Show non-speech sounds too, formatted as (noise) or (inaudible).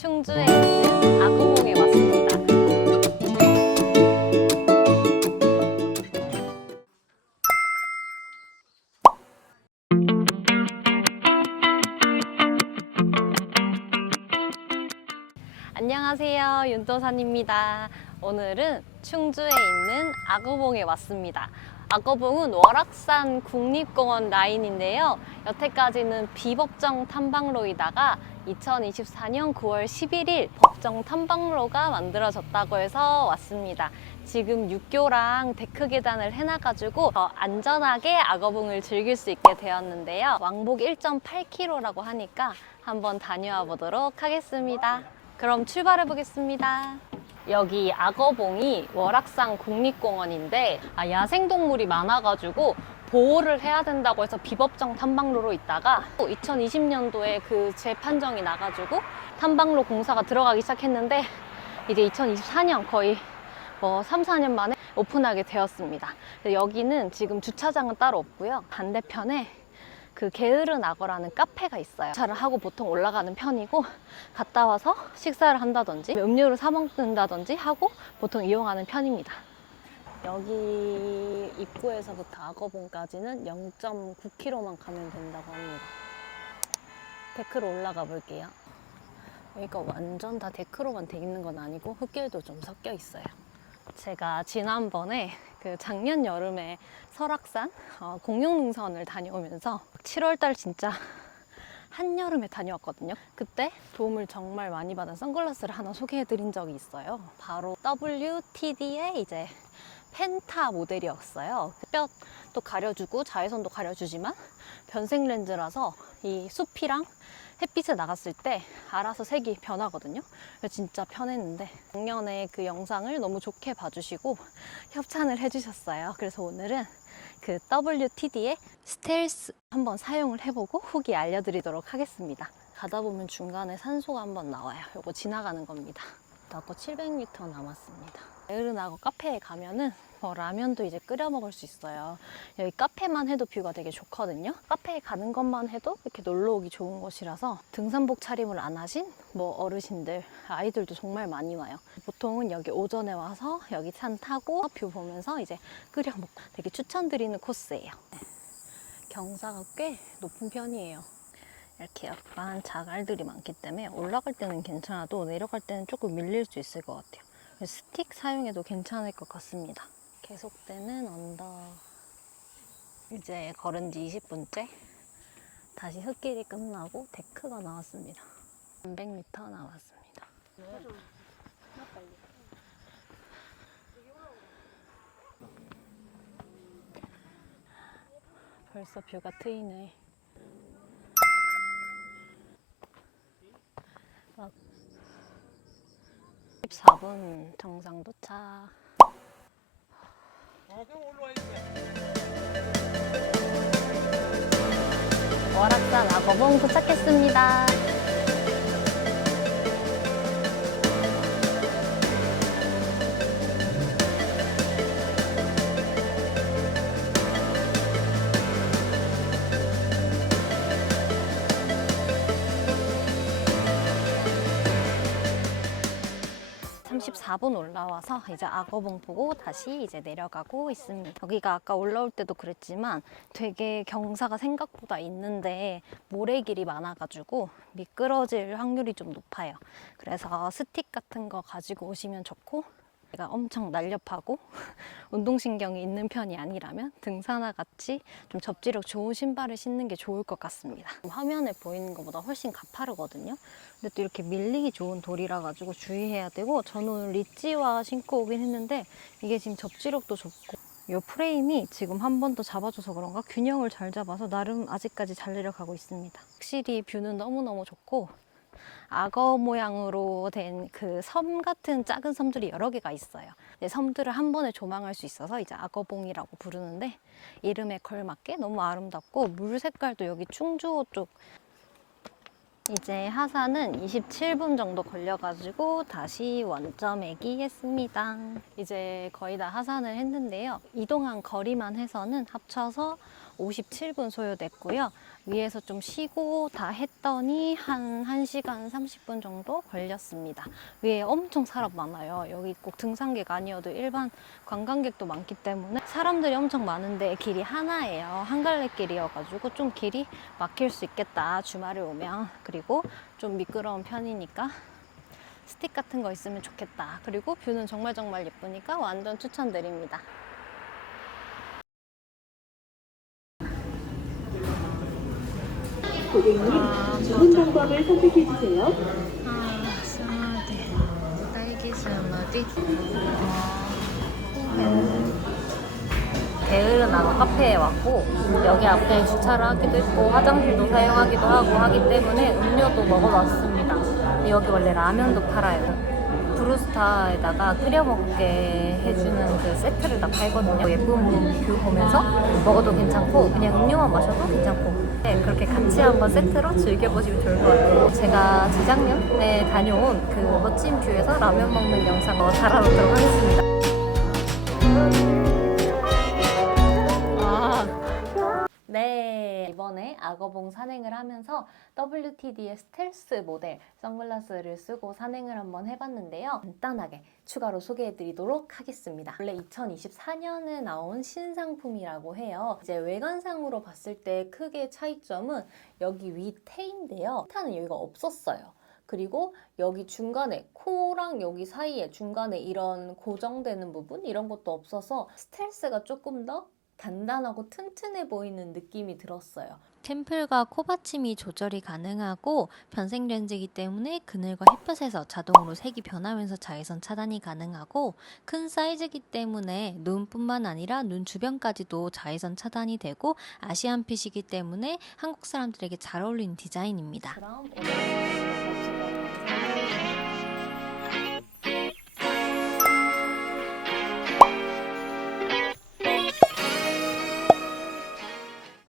충주에 있는 아구봉에 왔습니다. 안녕하세요. 윤도산입니다. 오늘은 충주에 있는 악어봉에 왔습니다. 악어봉은 월악산 국립공원 라인인데요. 여태까지는 비법정 탐방로이다가 2024년 9월 11일 법정 탐방로가 만들어졌다고 해서 왔습니다. 지금 육교랑 데크 계단을 해놔가지고 더 안전하게 악어봉을 즐길 수 있게 되었는데요. 왕복 1.8km라고 하니까 한번 다녀와 보도록 하겠습니다. 그럼 출발해 보겠습니다. 여기 악어봉이 월악산 국립공원인데 아, 야생동물이 많아가지고 보호를 해야 된다고 해서 비법정 탐방로로 있다가 2020년도에 그 재판정이 나가지고 탐방로 공사가 들어가기 시작했는데 이제 2024년 거의 뭐 3, 4년 만에 오픈하게 되었습니다. 여기는 지금 주차장은 따로 없고요. 반대편에 그 게으른 악어라는 카페가 있어요. 주차를 하고 보통 올라가는 편이고 갔다 와서 식사를 한다든지 음료를 사 먹는다든지 하고 보통 이용하는 편입니다. 여기 입구에서부터 악어봉까지는 0.9km만 가면 된다고 합니다. 데크로 올라가 볼게요. 여기가 완전 다 데크로만 돼 있는 건 아니고 흙길도 좀 섞여 있어요. 제가 지난번에 그 작년 여름에 설악산 어, 공룡능선을 다녀오면서 7월달 진짜 (laughs) 한여름에 다녀왔거든요. 그때 도움을 정말 많이 받은 선글라스를 하나 소개해드린 적이 있어요. 바로 WTD의 이제 펜타 모델이었어요. 뼈도 가려주고 자외선도 가려주지만 변색 렌즈라서 이 숲이랑 햇빛에 나갔을 때 알아서 색이 변하거든요. 진짜 편했는데 작년에 그 영상을 너무 좋게 봐주시고 협찬을 해주셨어요. 그래서 오늘은 그 WTD의 스텔스 한번 사용을 해보고 후기 알려드리도록 하겠습니다. 가다 보면 중간에 산소가 한번 나와요. 요거 지나가는 겁니다. 나고 700m 남았습니다. 에르나고 카페에 가면은 뭐 라면도 이제 끓여 먹을 수 있어요. 여기 카페만 해도 뷰가 되게 좋거든요. 카페에 가는 것만 해도 이렇게 놀러 오기 좋은 곳이라서 등산복 차림을 안 하신 뭐 어르신들, 아이들도 정말 많이 와요. 보통은 여기 오전에 와서 여기 산 타고 뷰 보면서 이제 끓여 먹고 되게 추천드리는 코스예요. 네. 경사가 꽤 높은 편이에요. 이렇게 약간 자갈들이 많기 때문에 올라갈 때는 괜찮아도 내려갈 때는 조금 밀릴 수 있을 것 같아요. 스틱 사용해도 괜찮을 것 같습니다. 계속되는 언덕. 이제 걸은 지 20분째. 다시 흙길이 끝나고 데크가 나왔습니다. 300m 나왔습니다. 벌써 뷰가 트이네. 14분 정상 도착. 월악산 악어봉 도착했습니다. 삼십사 분 올라와서 이제 악어봉 보고 다시 이제 내려가고 있습니다. 여기가 아까 올라올 때도 그랬지만 되게 경사가 생각보다 있는데 모래길이 많아가지고 미끄러질 확률이 좀 높아요. 그래서 스틱 같은 거 가지고 오시면 좋고 제가 엄청 날렵하고 (laughs) 운동신경이 있는 편이 아니라면 등산화 같이 좀 접지력 좋은 신발을 신는 게 좋을 것 같습니다. 화면에 보이는 것보다 훨씬 가파르거든요. 근데 또 이렇게 밀리기 좋은 돌이라 가지고 주의해야 되고 저는 오늘 리찌와 신고 오긴 했는데 이게 지금 접지력도 좋고 이 프레임이 지금 한 번 더 잡아줘서 그런가 균형을 잘 잡아서 나름 아직까지 잘 내려가고 있습니다. 확실히 뷰는 너무너무 좋고 악어 모양으로 된 그 섬 같은 작은 섬들이 여러 개가 있어요. 네, 섬들을 한 번에 조망할 수 있어서 이제 악어봉이라고 부르는데 이름에 걸맞게 너무 아름답고 물 색깔도 여기 충주호 쪽 이제 하산은 27분 정도 걸려가지고 다시 원점액이 했습니다. 이제 거의 다 하산을 했는데요. 이동한 거리만 해서는 합쳐서 57분 소요됐고요. 위에서 좀 쉬고 다 했더니 한 1시간 30분 정도 걸렸습니다. 위에 엄청 사람 많아요. 여기 꼭 등산객 아니어도 일반 관광객도 많기 때문에 사람들이 엄청 많은데 길이 하나예요. 한 갈래 길이어가지고 좀 길이 막힐 수 있겠다. 주말에 오면. 그리고 좀 미끄러운 편이니까 스틱 같은 거 있으면 좋겠다. 그리고 뷰는 정말 정말 예쁘니까 완전 추천드립니다. 고객님, 아, 주문 방법을 선택해 주세요. 게으른 아가 카페에 왔고 여기 앞에 주차를 하기도 했고 화장실도 사용하기도 하고 하기 때문에 음료도 먹어봤습니다. 여기 원래 라면도 팔아요. 브루스타에다가 끓여 먹게 해주는 그 세트를 다 팔거든요. 예쁜 뷰 보면서 먹어도 괜찮고 그냥 음료만 마셔도 괜찮고 네, 그렇게 같이 한번 세트로 즐겨보시면 좋을 것 같아요. 제가 재작년에 다녀온 그 멋진 뷰에서 라면 먹는 영상 어, 달아놓도록 하겠습니다. 아. 네, 이번에 악어봉 산행을 하면서 WTD의 스텔스 모델 선글라스를 쓰고 산행을 한번 해봤는데요. 간단하게 추가로 소개해드리도록 하겠습니다. 원래 2024년에 나온 신상품이라고 해요. 이제 외관상으로 봤을 때 크게 차이점은 여기 위 테인데요. 타는 여기가 없었어요. 그리고 여기 중간에 코랑 여기 사이에 중간에 이런 고정되는 부분 이런 것도 없어서 스텔스가 조금 더 단단하고 튼튼해 보이는 느낌이 들었어요. 템플과 코받침이 조절이 가능하고 변색 렌즈이기 때문에 그늘과 햇볕에서 자동으로 색이 변하면서 자외선 차단이 가능하고 큰 사이즈이기 때문에 눈뿐만 아니라 눈 주변까지도 자외선 차단이 되고 아시안 핏이기 때문에 한국 사람들에게 잘 어울리는 디자인입니다.